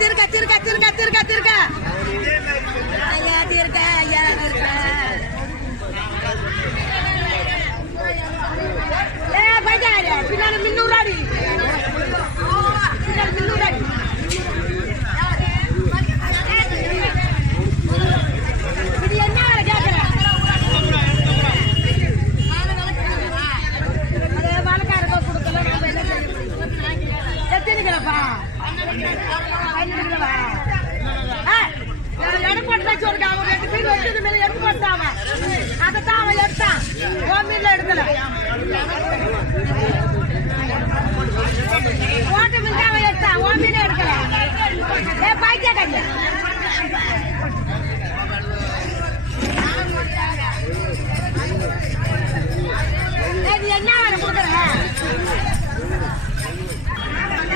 திருக்க திருக்க திருக்க திருக்க திருக்க ஐயா திருக்க ஐயா திருக்க பைக்காரு பின்னாடி 300 அடி பின்னாடி 300 அடி இது என்ன வேலை கேட்கற வாழைக்காரங்க கொடுக்கல நம்ம என்ன செய்யணும் எத்தனை கிலோப்பா 5 கிலோவா எடை போட்டு வச்சு ஒரு அவன் 2 மீன் வச்சது மேல எடை போட்டான் அதைத்தான் அவன் எடுத்தான் உன் மீன்ல எடுக்கல ஓட்ட மீன் அவன் எடுத்தான் உன் மீன் எடுக்கல பாய்க்கா கண்ணு